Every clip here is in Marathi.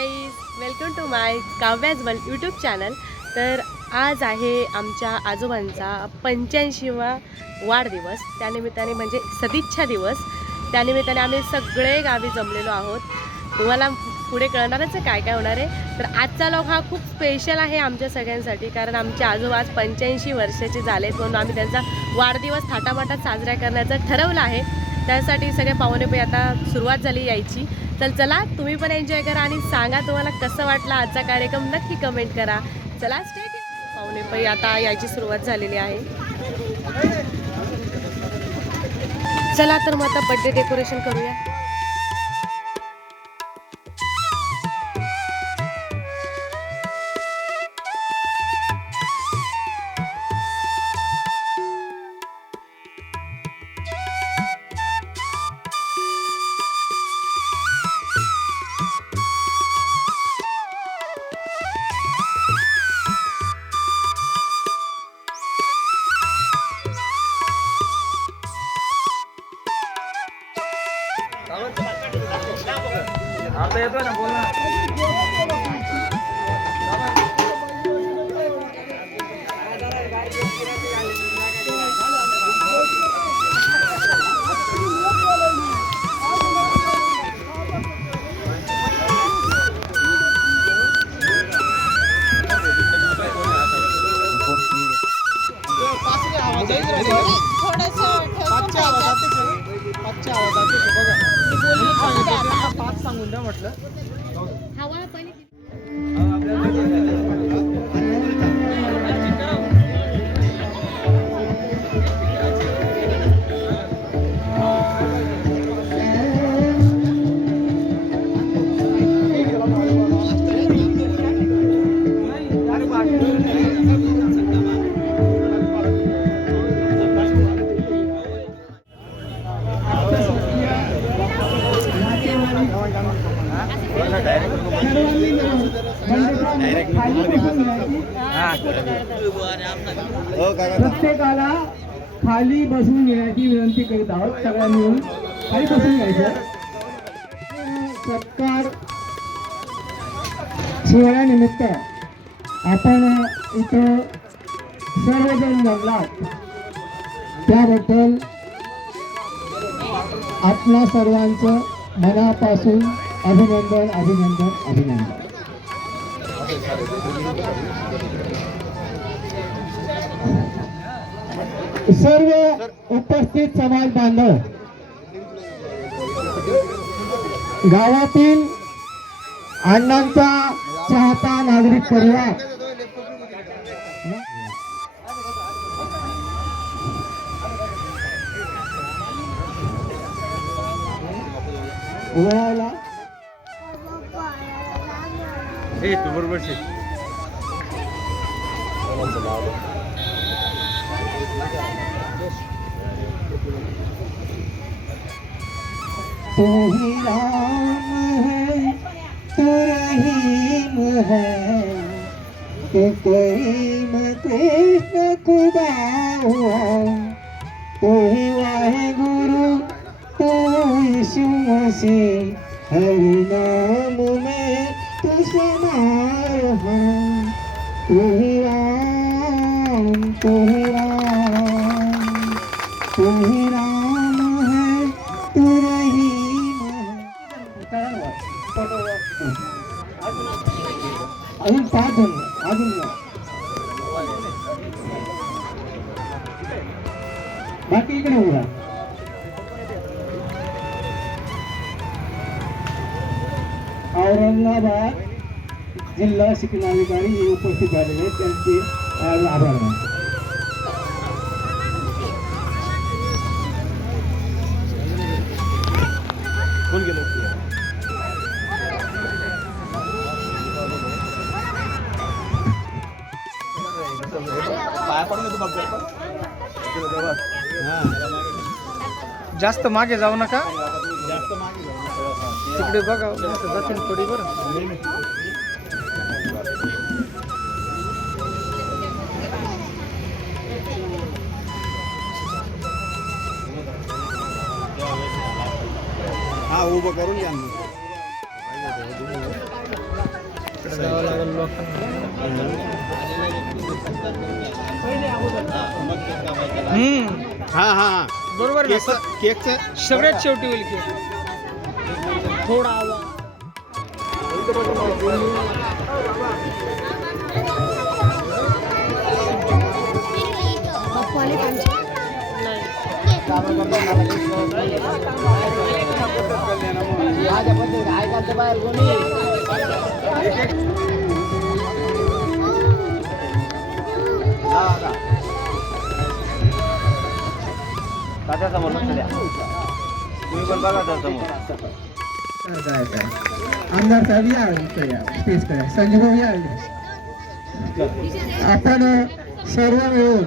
Welcome to my Kavya's world YouTube channel. तर आज आहे आमच्या आजोबांचा 85वा वाढदिवस. त्यानिमित्ताने म्हणजे सदिच्छा दिवस. त्यानिमित्ताने आम्ही सगळे गावी जमलेलो आहोत. तुम्हाला पुढे कळणारच आहे काय काय होणार आहे. तर आजचा व्लॉग हा खूप स्पेशल आहे आमच्या सगळ्यांसाठी, कारण आमचे आजोबा आज 85 वर्षाचे झालेत, म्हणून आम्ही त्यांचा वाढदिवस थाटामाटात साजरा करण्याचं ठरवलं आहे. त्यासाठी सगळे पाहुणे आता सुरुवात झाली यायची. चला तुम्ही पण एन्जॉय करा आणि सांगा तुम्हाला कसं वाटलं आजचा कार्यक्रम, नक्की कमेंट करा. चला स्टेट पाहुणे आता यायची सुरुवात झालेली आहे. चला तर मग आता बर्थडे डेकोरेशन करूया. आता येतोय ना, बोल ना. पाच सांगून द्या म्हटलं. हवा पहिली प्रत्येकाला खाली बसून येण्याची विनंती करीत आहोत. सगळ्यांनी मिळून खाली बसून यायचं. सत्कार सोहळ्यानिमित्त आपण इथं सर्वजण जमलात त्याबद्दल आपणा सर्वांचं मनापासून अभिनंदन अभिनंदन अभिनंदन. सर्व उपस्थित समाज बांधव, गावातील अण्णांचा चाहता नागरिक परिवार, उभा तू बरोबर तू ही राम है, तू रहीम है, तू करीम कृष्ण खुदा हुआ, तू ही वाहेगुरु, तू यीशु मसीह, हरि नाम में तू समार है. तू ही राम, तू ही राम, तू ही राम है, तू रहीम है. अजून 5 जण अजून बाकी इकडे उभा. औरंगाबाद जिल्हा शिक्षणाधिकारी हे उपस्थित झालेले, त्यांचे आभार मानतो. कोण गेलो पाया पडून येतो बघ. जास्त मागे जाऊ नका, जास्त मागे जाऊ नका. तिकडे बघा जातील थोडी. बरं हा उभं करून या. इकडे जावं लागेल लोकांना. हा हा बरोबर ना? केकचं सगळ्यात शेवटी होईल की थोडा आवाज. आमदार साहेब या स्टेज करा. संजय भाऊ या. आपण सर्व मिळून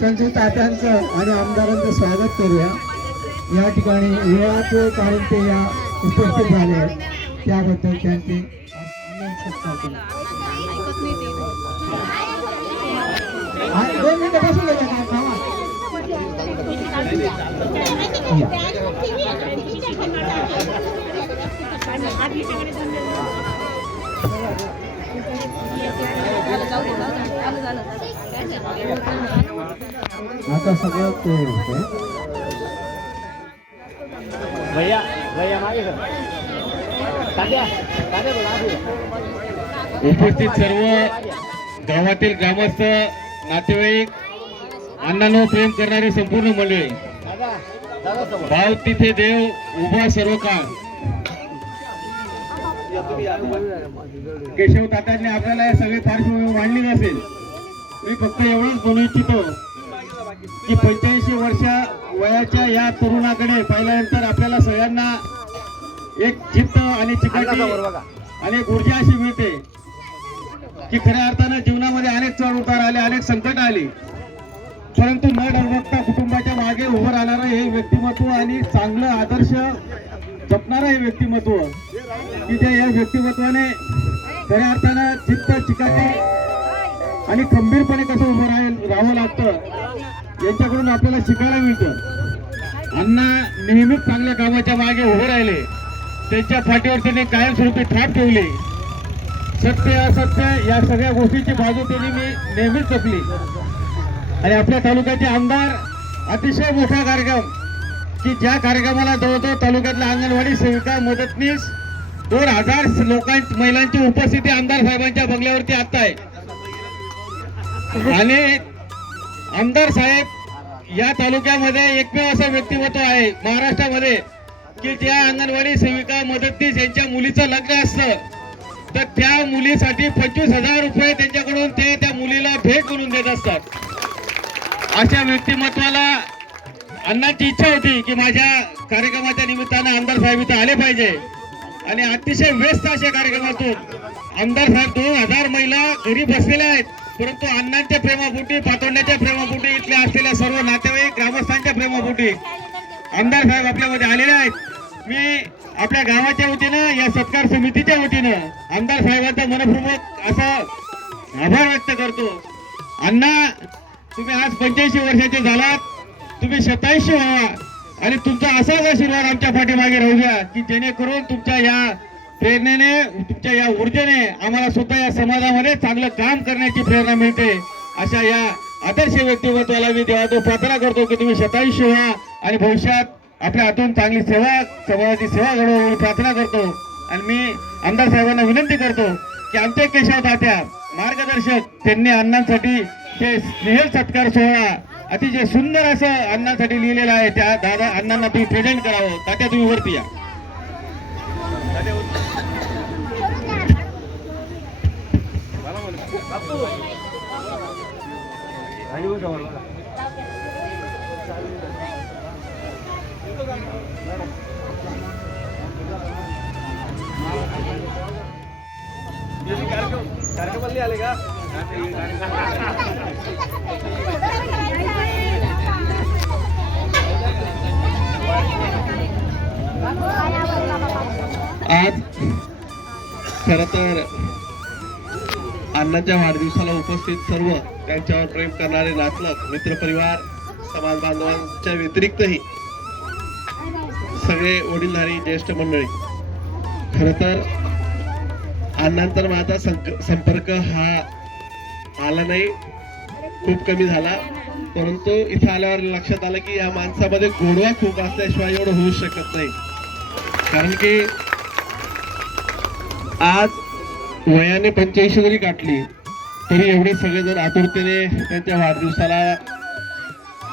संजय तात्यांचं आणि आमदारांचं स्वागत करूया. या ठिकाणी वेळात वेळ काढून ते या उपस्थित झाले आहेत त्याबद्दल त्यांचे सत्कार करू. 2 मिनिटं बसून घ्या कामा. आता सगळं ते होते. भैया भैया मागे उपस्थित सर्व गावातील ग्रामस्थ, नातेवाईक, अण्णांनो प्रेम करणारी संपूर्ण मंडळी, भाव तिथे देव उभा सर्व काळ. केशव तात्यांनी आपल्याला हे सगळे पार्श्वभूमी मांडली नसेल. मी फक्त एवढंच बोलू इच्छितो की 85 वर्ष वयाच्या या तरुणाकडे पाहिल्यानंतर आपल्याला सगळ्यांना एक जिद्द आणि चिकाटी आणि एक ऊर्जा अशी मिळते की खऱ्या अर्थानं जीवनामध्ये अनेक चढ उतार आले, अनेक संकट आली, परंतु न डगमगता कुटुंबाच्या मागे उभं राहणारं हे व्यक्तिमत्व आणि चांगलं आदर्श जपणारं हे व्यक्तिमत्व की जे या व्यक्तिमत्वाने खऱ्या अर्थानं जिद्द, चिकाटी आणि खंबीरपणे कसं उभं राहावं लागतं यांच्याकडून आपल्याला शिकायला मिळतं. अण्णा नेहमीच चांगल्या कामाच्या मागे उभे राहिले. त्यांच्या पाठीवर त्यांनी कायमस्वरूपी थाप ठेवली. सत्य असत्य या सगळ्या गोष्टीची बाजू त्यांनी नेहमीच जपली. आणि आपल्या तालुक्याचे आमदार अतिशय मोठा कार्यक्रम की ज्या कार्यक्रमाला जवळजवळ तालुक्यातल्या अंगणवाडी सेविका, मदतनीस 2000 महिलांची उपस्थिती आमदार साहेबांच्या बंगल्यावरती आता आहे. आणि आमदार साहेब या तालुक्यामध्ये एकमेव असं व्यक्तिमत्व आहे महाराष्ट्रामध्ये की ज्या अंगणवाडी सेविका, मदतनीस यांच्या मुलीचं लग्न असतं तर त्या मुलीसाठी 25,000 रुपये त्यांच्याकडून ते त्या मुलीला भेट म्हणून देत असतात. अशा व्यक्तिमत्वाला अण्णांची इच्छा होती की माझ्या कार्यक्रमाच्या निमित्तानं आमदार साहेब इथं आले पाहिजे. आणि अतिशय व्यस्त अशा कार्यक्रमातून आमदार साहेब 2000 महिला घरी बसलेल्या आहेत, परंतु अण्णांच्या प्रेमापोटी, पातोंड्याच्या प्रेमापोटी, इथल्या असलेल्या सर्व नातेवाईक, ग्रामस्थांच्या प्रेमापोटी आमदार साहेब आपल्यामध्ये आलेले आहेत. मी आपल्या गावाच्या वतीनं, या सत्कार समितीच्या वतीनं आमदार साहेबांचा मनपूर्वक असा आभार व्यक्त करतो. अण्णा, तुम्ही आज 85 वर्षाचे झालात, तुम्ही 87 व्हावा आणि तुमचा असाच आशीर्वाद आमच्या पाठीमागे राहू द्या की जेणेकरून तुमच्या या प्रेरणेने, तुमच्या या ऊर्जेने आम्हाला सुद्धा या समाजामध्ये चांगलं काम करण्याची प्रेरणा मिळते. अशा या आदर्श व्यक्तिमत्वाला मी देवातो प्रार्थना करतो की तुम्ही 87 व्हा आणि भविष्यात आपल्या हातून चांगली सेवा, समाजाची सेवा घडवून प्रार्थना करतो. आणि मी आमदार साहेबांना विनंती करतो की आमचे केशव तात्या मार्गदर्शक, त्यांनी अण्णांसाठी जे स्नेहल सत्कार सोहळा अतिशय सुंदर असं अण्णांसाठी लिहिलेलं आहे, त्या दादा अण्णांना तुम्ही प्रेझेंट करावं. तात्या तुम्ही वरती या. आज खरं तर अण्णांच्या वाढदिवसाला उपस्थित सर्व, त्यांच्यावर प्रेम करणारे नातलग, मित्रपरिवार, समाज बांधवांच्या व्यतिरिक्तही सगळे वडीलधारी ज्येष्ठ मंडळी खर तर अण्णांतर माझा संपर्क हा आला नाही, खूप कमी झाला. परंतु इथं आल्यावर लक्षात आलं की या माणसामध्ये गोडवा खूप असल्याशिवाय एवढं होऊ शकत नाही. कारण की आज वयाने 85 जरी गाठली तरी एवढे सगळेजण आतुरतेने त्यांच्या वाढदिवसाला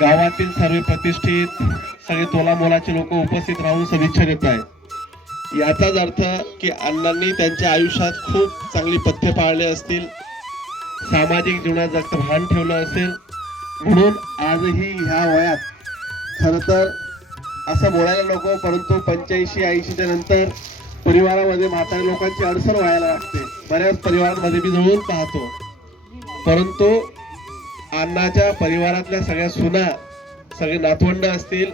गावातील सर्व प्रतिष्ठित सगळे तोला मोलाचे लोक उपस्थित राहून सदिच्छा देत आहे. याचाच अर्थ की अण्णांनी त्यांच्या आयुष्यात खूप चांगली पथ्य पाळले असतील, सामाजिक जीवनात जास्त भान ठेवलं असेल. म्हणून आजही ह्या वयात खर तर असं बोलायला नको, परंतु 85-80च्या नंतर परिवारामध्ये म्हाताऱ्या लोकांची अडसर व्हायला लागते. बऱ्याच परिवारांमध्ये मी जवळून पाहतो. परंतु अण्णाच्या परिवारातल्या सगळ्या सुना, सगळे नातवंड असतील,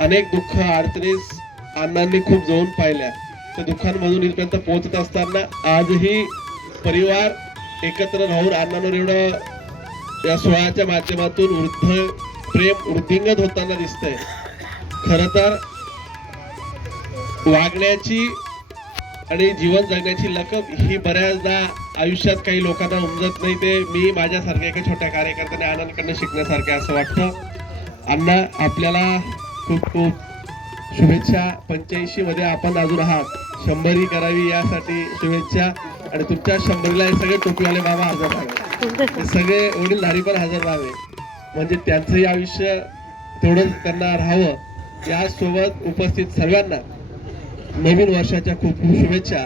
अनेक दुःख अडचणीस अण्णांनी खूप जवळून पाहिल्या. त्या दुःखांमधून इथपर्यंत पोहोचत असताना आजही परिवार एकत्र राहून अण्णांवर एवढं या सोहळ्याच्या माध्यमातून वृद्ध प्रेम वृद्धिंगत होताना दिसतंय. खर तर वागण्याची आणि जीवन जगण्याची लकब ही बऱ्याचदा आयुष्यात काही लोकांना उमजत नाही. ते मी माझ्यासारख्या एका छोट्या कार्यकर्त्याने अण्णांकडनं शिकण्यासारखे असं वाटतं. अण्णा आपल्याला खूप खूप शुभेच्छा. 85 मध्ये आपण अजून आहात, 100री करावी यासाठी शुभेच्छा. आणि तुमच्या 100रीला हे सगळे टोपीवाले बाबा हजर राहावे, हे सगळे वडीलधारी पण हजर राहावे, म्हणजे त्यांचंही आयुष्य तेवढंच त्यांना राहावं. यासोबत उपस्थित सर्वांना नवीन वर्षाच्या खूप खूप शुभेच्छा.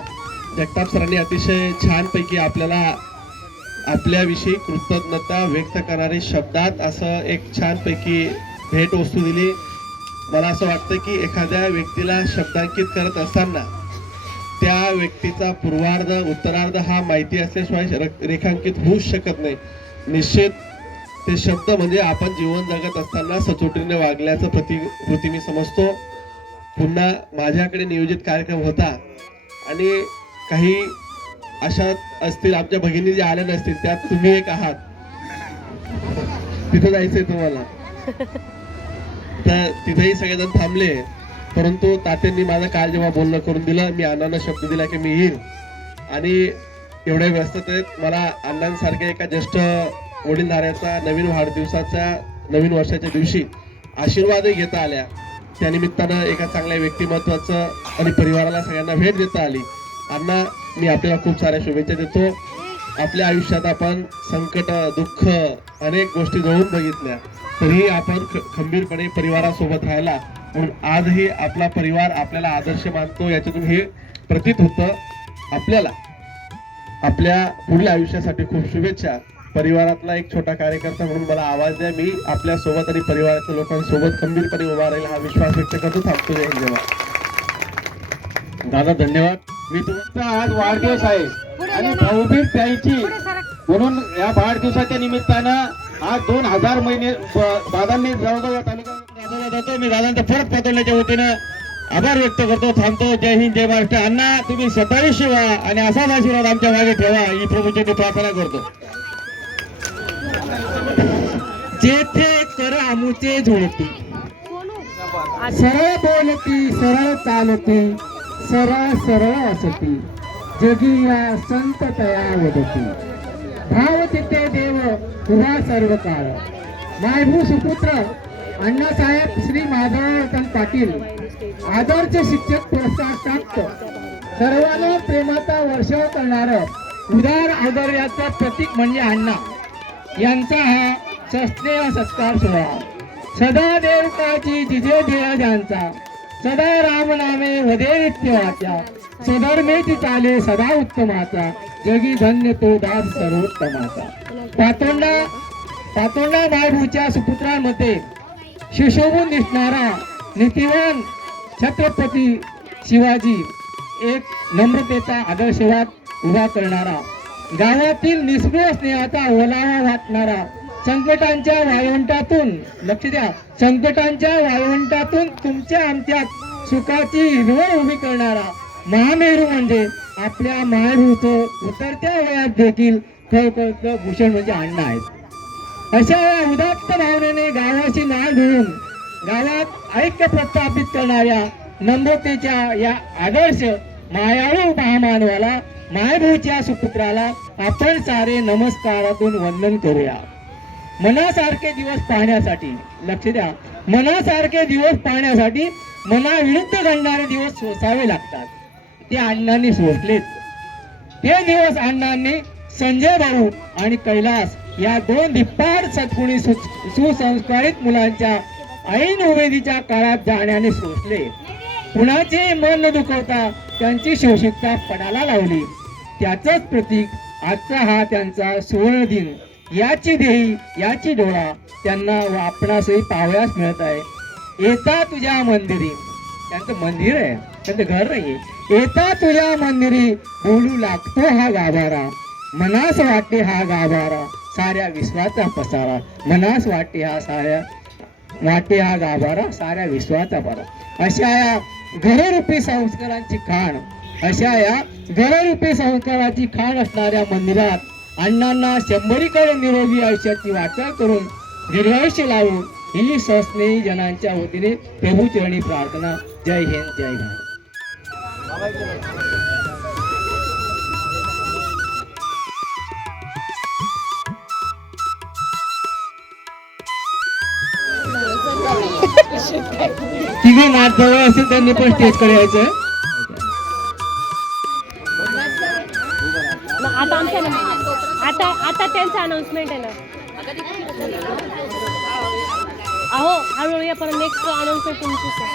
जगताप सरांनी अतिशय छानपैकी आपल्याला आपल्याविषयी कृतज्ञता व्यक्त करणारे शब्दात असं एक छानपैकी भेट वस्तू दिली. मला असं वाटतं की एखाद्या व्यक्तीला शब्दांकित करत असताना त्या व्यक्तीचा पूर्वार्ध उत्तरार्ध हा माहिती असल्याशिवाय रेखांकित होऊच शकत नाही. निश्चित ते शब्द म्हणजे आपण जीवन जगत असताना सचोटीने वागल्याचं कृती मी समजतो. पुन्हा माझ्याकडे नियोजित कार्यक्रम होता आणि काही अशा असतील आमच्या भगिनी जे आल्या नसतील, त्यात तुम्ही एक आहात. तिथं जायचंय तुम्हाला, तर तिथेही सगळेजण थांबले. परंतु तात्यांनी माझं काल जेव्हा बोलणं करून दिलं, मी अण्णांना शब्द दिला की मी येईल. आणि एवढ्या व्यस्ततेत मला अण्णांसारख्या एका ज्येष्ठ वडीलधाऱ्याचा नवीन वाढदिवसाच्या नवीन वर्षाच्या दिवशी आशीर्वादही घेता आल्या. त्यानिमित्तानं एका चांगल्या व्यक्तिमत्वाचं आणि परिवाराला सगळ्यांना भेट देता आली. अण्णा, मी आपल्याला खूप साऱ्या शुभेच्छा देतो. आपल्या आयुष्यात आपण संकट, दुःख, अनेक गोष्टी जवळून बघितल्या, तरीही आपण खंबीरपणे परिवारासोबत राहिला. म्हणून आजही आपला परिवार आपल्याला आदर्श मानतो. याच्यातून हे प्रतीत होतं. आपल्याला आपल्या पुढील आयुष्यासाठी खूप शुभेच्छा. परिवारातला एक छोटा कार्यकर्ता म्हणून मला आवाज द्या. मी आपल्या सोबत आणि परिवाराच्या लोकांसोबत खंबीरपणे उभा राहील हा विश्वास व्यक्त करतो. थांबतो. जय हिंद. दादा धन्यवाद. मी तुमचा आज वाढदिवस आहे आणि भाऊबीज द्यायची म्हणून या वाढदिवसाच्या निमित्तानं आज 2000 महिने दादांनी जवळजवळ या तालुक्यात राबवला जातो. मी दादांचा परत पाठवण्याच्या वतीनं आभार व्यक्त करतो. थांबतो. जय हिंद, जय महाराष्ट्र. अण्णा, तुम्ही 27 व्हा आणि असाच आशीर्वाद आमच्या मागे ठेवा ही प्रभूची प्रार्थना करतो. जेथे कर आमुचे झोडती, सरळ बोलती, सरळ चालती, सरळ सरळ असती, जगी या संत तया वदती. भाव तिथे देव उभा सर्व काळ. मायभू सुपुत्र अण्णासाहेब श्री माधवरतन पाटील आदर्श शिक्षक पुरस्कार प्राप्त, सर्वांना प्रेमाचा वर्षाव करणारं उदार आदर्याचं प्रतीक म्हणजे अण्णा यांचा हा सस्नेह सत्कार सोहळा. सदा देवकाची जिजे ध्येय ज्यांचा, सदा राम नामे वदे नित्य वाचा, सधर्मेची चाले सदा उत्तमाचा, जगी धन्य तो दास सर्वोत्तमाचा. पातोंडा मायभूच्या सुपुत्रांमध्ये शिशोभून दिसणारा नीतिवान छत्रपती शिवाजी, एक नम्रतेचा आदर्शवाद उभा करणारा, गावातील निस्पृह स्नेहाचा ओलावा वाटणारा, संकटांच्या वाळवंटातून, लक्ष द्या, संकटांच्या वाळवंटातून तुमच्या आमच्यात सुखाची हिरवळ उभी करणारा महामेरू म्हणजे आपल्या मायभूचं उतरत्या वयात देखील कळकळतं भूषण म्हणजे अण्णा आहेत. अशा उदात्त भावनेने गावाची नाळ धुवून गावात ऐक्य प्रस्थापित करणाऱ्या नम्रतेच्या या आदर्श मायाळू महामानवाला मायभूच्या सुपुत्राला आपण सारे नमस्कारातून वंदन करूया. मनासारखे दिवस पाहण्यासाठी, लक्ष द्या, मनासारखे दिवस पाहण्यासाठी मनाविरुद्ध घडणारे दिवस सोसावे लागतात. ते अण्णांनी सोसलेत. ते दिवस अण्णांनी संजय भाऊ आणि कैलास या दोन धिप्पाड सद्गुणी सुसंस्कारित मुलांच्या ऐन उमेदीच्या काळात जाण्याने सोसले. कुणाचे मन न दुखवता त्यांची शोषिकता पणाला लावली. त्याचंच प्रतीक आजचा हा त्यांचा सुवर्ण दिन. याची देही याची डोळा त्यांना व आपणासही पाहावयास मिळत आहे. येता तुझ्या मंदिरी, त्यांचं मंदिर आहे, त्यांचं घर नाहीये. येता तुझ्या मंदिरी बोलू लागतो हा गाभारा, मनास वाटते हा गाभारा साऱ्या विश्वाचा पसारा. मनास वाटते हा गाभारा साऱ्या विश्वाचा पसारा. अशा या घररूपी संस्कारांची खाण, अशा या घररूपी संस्काराची खाण असणाऱ्या मंदिरात अण्णांना 100कडे निरोगी आयुष्याची वाटचाल करून दीर्घायुष्य लावून ही सस्नेही जनांच्या वतीने प्रभूचरणी प्रार्थना. जय हिंद, जय भारत. तिघे नाथ जवळ असेल त्यांनी पण स्टेजकडे यायचं. आता त्यांचं अनाउन्समेंट आहे ना. अहो हळूहळू या, पण नेक्स्ट अनाउन्समेंट तुमचीच आहे.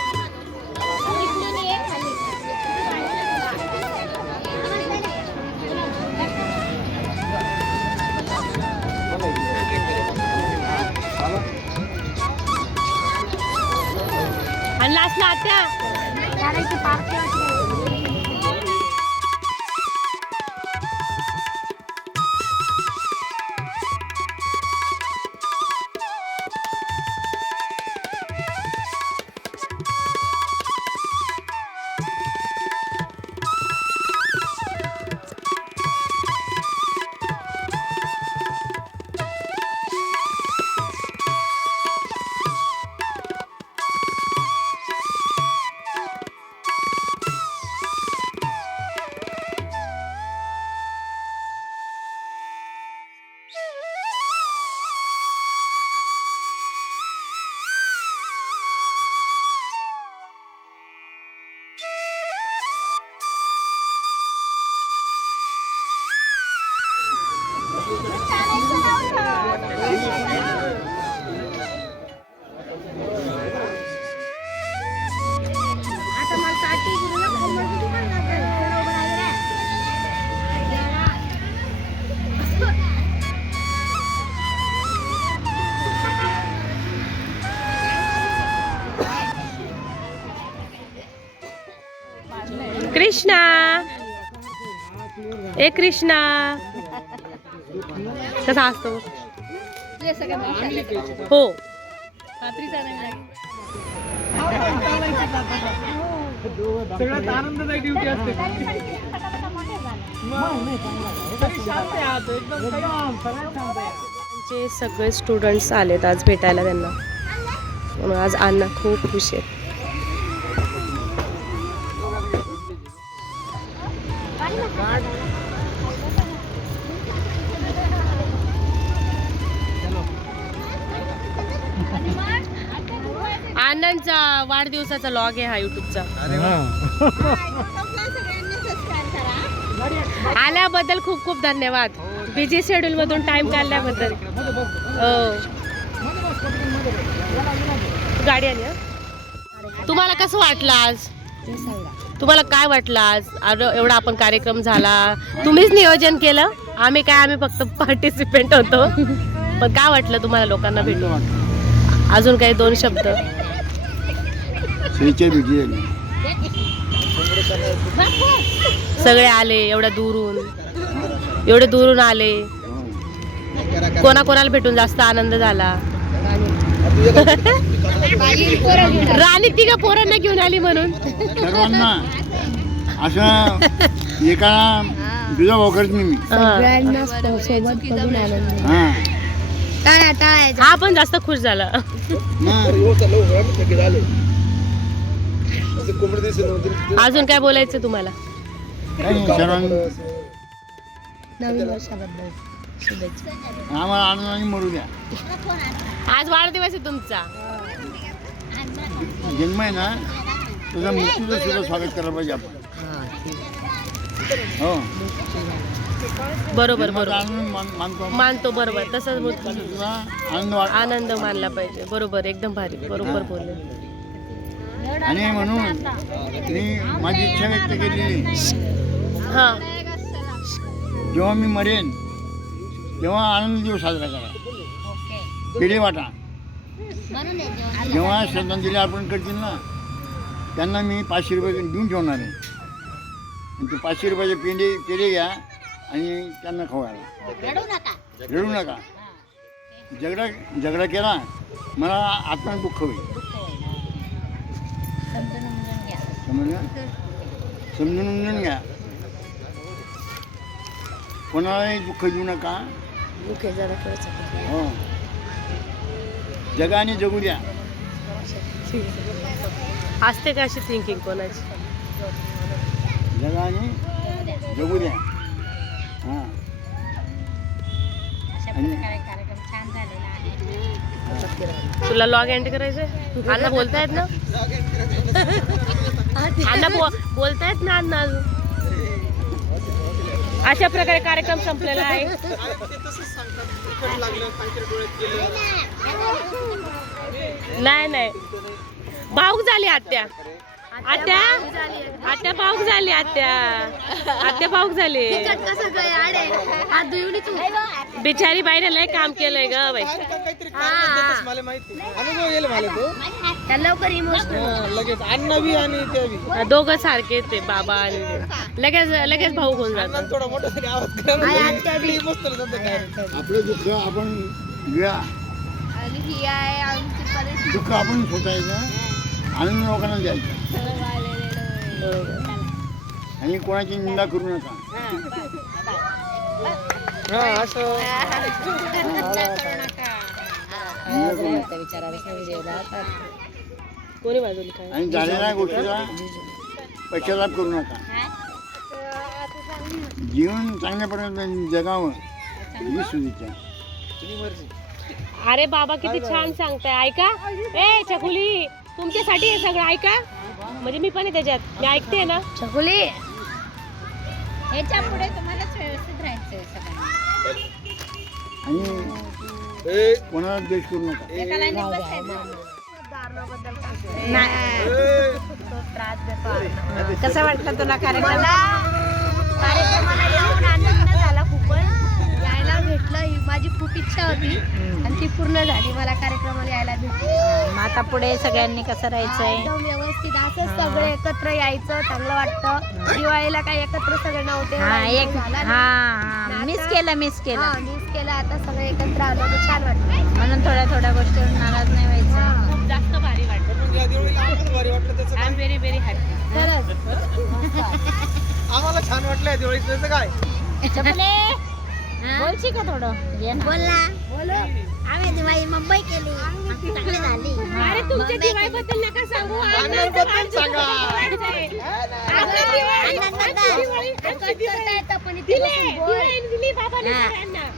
आणि लास्टला आत्या कृष्णा, ए कृष्णा कसा असतो हो. सगळ्यात आनंदाची ड्युटी असते. सगळे स्टुडंट्स आलेत आज भेटायला त्यांना, म्हणून आज अण्णा खूप खुश आहे. अण्णांचा वाढदिवसाचा लॉग आहे हा युट्यूबचा. आल्याबद्दल खूप खूप धन्यवाद. बिझी शेड्यूल मधून टाइम काढल्याबद्दल. गाडी आली ना. तुम्हाला कसं वाटलं आज? तुम्हाला काय वाटलं आज एवढा आपण कार्यक्रम झाला? तुम्हीच नियोजन केलं, आम्ही फक्त पार्टिसिपेंट होतो. पण काय वाटलं तुम्हाला लोकांना भेटून? अजून काही दोन शब्द? सगळे आले एवढे दूरून आले. कोणाकोणाला भेटून जास्त आनंद झाला? राणी तिघा पोरांना घेऊन आली म्हणून सर्वांना असं एका तुझा वगैरे मी हा पण जास्त खुश झाला. अजून काय बोलायचं तुम्हाला? काही सर्वांनी नवीन वर्षाबद्दल शुभेच्छा. आम्हाला आनंदाने मरू द्या. आज वाढदिवस आहे तुमचा. जन्म आहे ना तुझा मृत्यूचं सुद्धा स्वागत करायला पाहिजे आपण. हो बरोबर जन्माचा बरोबर आनंद मानतो आपण. मानतो बरोबर. तसंच मृत्यूचा सुद्धा आनंद मानला पाहिजे. बरोबर एकदम भारी बरोबर बोलले. आणि म्हणून मी माझी इच्छा व्यक्त केलेली हा जेव्हा मी मरेन तेव्हा आनंद दिवस साजरा करा. पेढे वाटा. जेव्हा श्रद्धांजली अर्पण करतील ना त्यांना मी 500 रुपये देऊन ठेवणार आहे. आणि ते 500 रुपयाचे पेढे घ्या आणि त्यांना खवायला. रडू नका. झगडा केला मला आत्मा दुःख होईल. समजलं? समजून उमजून घ्या. कोणालाही दुःख देऊ नका. हो जगा आणि जगू द्या. असते का अशी थिंकिंग कोणाची. जगा आणि जगू द्या. हां तुला लॉग एंड करायचंय. अण्णा बोलतायत ना. अण्णा बोलतायत ना अण्णा. अजून अशा प्रकारे कार्यक्रम संपलेला आहे. नाही नाही भाऊक झाली आत्या. आत्या आत्या भाऊक झाली. आत्या भाऊक झाली. बिचारी बाईने लय काम केलंय ग बाई. लवकर इमोशनल लगेच अन्नवी आणि ते बी. दोघं सारखे ते बाबा आणि लगेच भाऊ होऊन जातात. थोडा मोठा तरी आवाज करा. मस्त होतं काय. आपलं दुःख आपण घ्या. दुःख आपण सोसायचं. आनंद लोकांना द्यायचा. आणि कोणाची निंदा करू नका. हा असं कोणी बाजूला काय. आणि झालेल्या गोष्टीला पश्चाताप करू नका. जीवन चांगल्यापर्यंत जगावं ही शुभेच्छा. अरे बाबा किती छान सांगताय. ऐका ए चकुली तुमच्यासाठी हे सगळं ऐका. म्हणजे मी पण आहे त्याच्यात. मी ऐकते ना चकुली. याच्या पुढे तुम्हालाच व्यवस्थित राहायचंय सगळ्यांना. आणि कोणाला द्वेष करू नका. एका लाईनीत बसायचं. कसं वाटलं तुला कार्यक्रम. कार्यक्रमाला येऊन आनंद झाला खूपच. यायला भेटलं ही माझी खूप इच्छा होती आणि ती पूर्ण झाली. मला कार्यक्रमाला यायला भेटलं. आता पुढे सगळ्यांनी कसं राहायचंय. एकदम व्यवस्थित असं सगळे एकत्र यायचं चांगलं वाटतं. दिवाळीला काय एकत्र सगळे नव्हते. मिस केलं मिस केलं आता सगळे एकत्र आलो तर छान वाटतं. म्हणून थोड्या गोष्टीवर नाराज नाही व्हायचं. खूप जास्त भारी वाटलं. या दिवाळीला आम्हाला भारी वाटलं त्याचं I am very very happy. खरंच आम्हाला छान वाटलं दिवाळीत त्याचं काय. बोलशी का थोडं. बोला बोलो. आम्ही दिवाळी मुंबई केली चांगली झाली. अरे तुमच्या दिवाळी बद्दल नका सांगू. अण्णांबद्दल सांगा.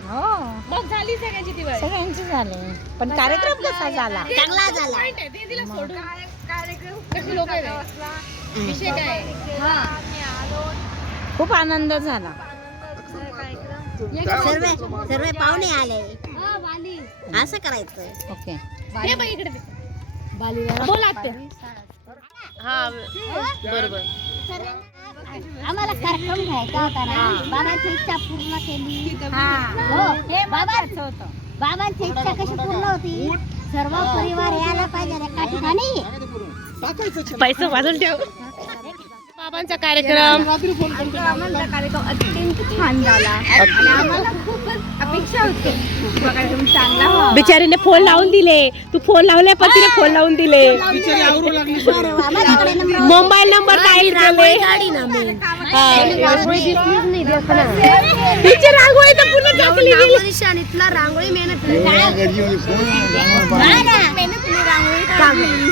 हो मग झाली सगळ्यांची दिवाळी. सगळ्यांची झाले. पण कार्यक्रम कसा झाला. चांगला झाला. दिला सोडून कशी लोक विषय काय. खूप आनंद झाला. सर्व पाहुणे आले. असं करायचं. ओके हे बघ इकडे बोला आत्या. हा बरोबर. आम्हाला कार्यक्रम घ्यायचा होता ना. बाबांची इच्छा पूर्ण केली. हे महत्वाचं होतं. बाबांची इच्छा कशी पूर्ण होती. सर्व परिवार यायला पाहिजे एका ठिकाणी. पैसे वाजून ठेव. बाबांचा कार्यक्रम अत्यंत छान झाला आणि आम्हाला खूपच अपेक्षा होती कार्यक्रम चांगला व्हावा. बिचारीने फोन लावून दिले. तू फोन लावले पण तिने फोन लावून दिले. मोबाईल नंबर डायल केले. तिची रांगोळी तर पूर्ण टाकली गेली. शाळेतला रांगोळी मेहनत एवढ्या गर्दीमध्ये कोण मेहनत रांगोळी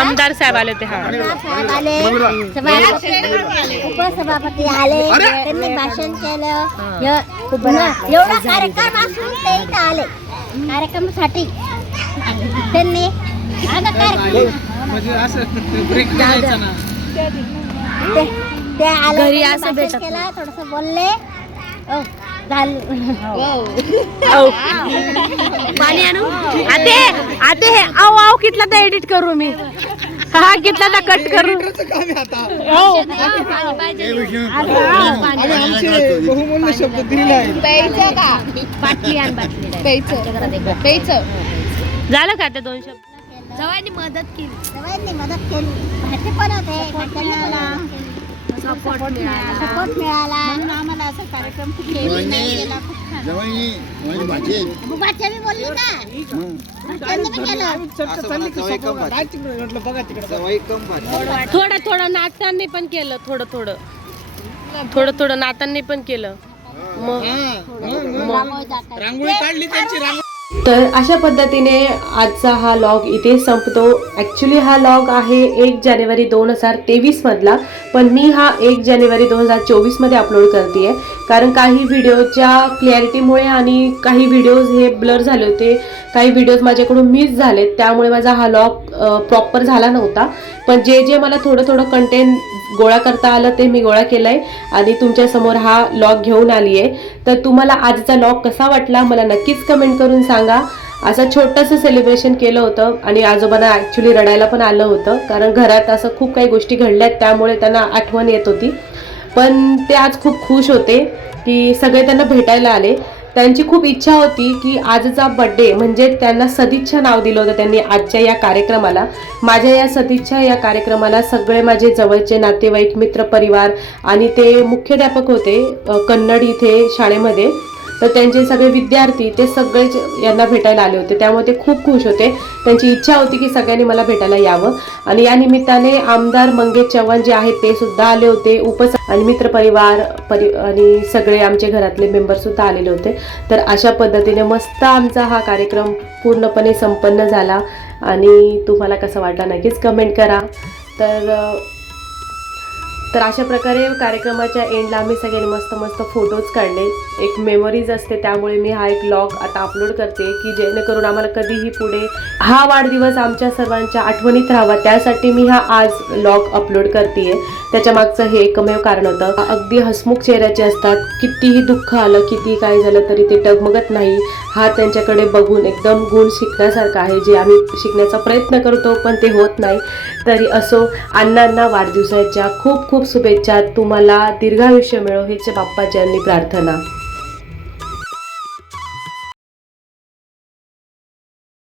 आमदार साहेब आले होते. हा उपसभापती आले, त्यांनी भाषण केलं. एवढा कार्यक्रम असून ते इथं आले कार्यक्रमासाठी. त्यांनी ते आले, घरी त्यांनी असं भाषण भेटत केलं, थोडस बोलले. पाणी आणू आते आते हे आव आव कितला तर एडिट करू मी. हा कितला तर कट करू. बहुमूल्य शब्द दिलाय. बाटली आण, बाटली झालं का ते 2 शब्द. जवानी मदत केली, भाजी पण होते, सपोर्ट मिळाला म्हणून आम्हाला असं कार्यक्रम खूप बुबाच्या बी बोलली ना, त्यांनी बी केलं. थोडं थोडं नातांनी पण केलं, थोडं नातांनी पण केलं. मग रांगोळी काढली त्यांची. तर अशा पद्धतीने आजचा हा लॉग इथे संपतो. ॲक्च्युली हा लॉग आहे 1 जानेवारी 2023 मधला, पण मी हा 1 जानेवारी 2024 मध्ये अपलोड करते आहे. कारण काही व्हिडिओच्या क्लॅरिटीमुळे आणि काही व्हिडिओज हे ब्लर झाले होते, काही व्हिडिओज माझ्याकडून मिस झाले, त्यामुळे माझा हा लॉग प्रॉपर झाला नव्हता. पण जे मला थोडं कंटेंट गोळा करता आलं ते मी गोळा केलंय आणि तुमच्यासमोर हा लॉग घेऊन आली आहे. तर तुम्हाला आजचा लॉग कसा वाटला मला नक्कीच कमेंट करून सांगा. असं छोटंसं सेलिब्रेशन केलं होतं आणि आजोबांना ॲक्च्युली रडायला पण आलं होतं, कारण घरात असं खूप काही गोष्टी घडल्यात, त्यामुळे त्यांना आठवण येत होती. पण ते आज खूप खुश होते की सगळे त्यांना भेटायला आले. त्यांची खूप इच्छा होती की आजचा बड्डे म्हणजे त्यांना सदिच्छा नाव दिलं होतं त्यांनी आजच्या या कार्यक्रमाला. माझ्या या सदिच्छा या कार्यक्रमाला सगळे माझे जवळचे नातेवाईक, मित्रपरिवार आणि ते मुख्याध्यापक होते कन्नड इथे शाळेमध्ये, तर त्यांचे सगळे विद्यार्थी ते सगळेच यांना भेटायला आले होते. त्यामुळे ते खूप खुश होते. त्यांची इच्छा होती की सगळ्यांनी मला भेटायला यावं आणि या निमित्ताने आमदार मंगेश चव्हाण जे आहेत ते सुद्धा आले होते. आणि मित्रपरिवार आणि सगळे आमचे घरातले मेंबर सुद्धा आलेले होते. तर अशा पद्धतीने मस्त आमचा हा कार्यक्रम पूर्णपणे संपन्न झाला आणि तुम्हाला कसा वाटला नक्कीच कमेंट करा. तर अशा प्रकारे कार्यक्रमाच्या एंडला आम्ही सगळ्यांनी मस्त फोटोज काढले. एक मेमरीज असते, त्यामुळे मी हा एक व्लॉग आता अपलोड करते की जेणेकरून आम्हाला कधीही पुढे हा वाढदिवस आमच्या सर्वांच्या आठवणीत राहावा, त्यासाठी मी हा आज व्लॉग अपलोड करते. त्याच्या मागचं हे एकमेव कारण होतं. अगदी हसमुख चेहऱ्याचे असतात, कितीही दुःख आलं, किती काय झालं तरी ते डगमगत नाही. हा त्यांच्याकडे बघून एकदम गुण शिकण्यासारखा आहे, जे आम्ही शिकण्याचा प्रयत्न करतो पण ते होत नाही. तरी असो, अण्णांना वाढदिवसाच्या खूप शुभेच्छा. तुम्हाला दीर्घायुष्य मिळो हीच बाप्पाची प्रार्थना.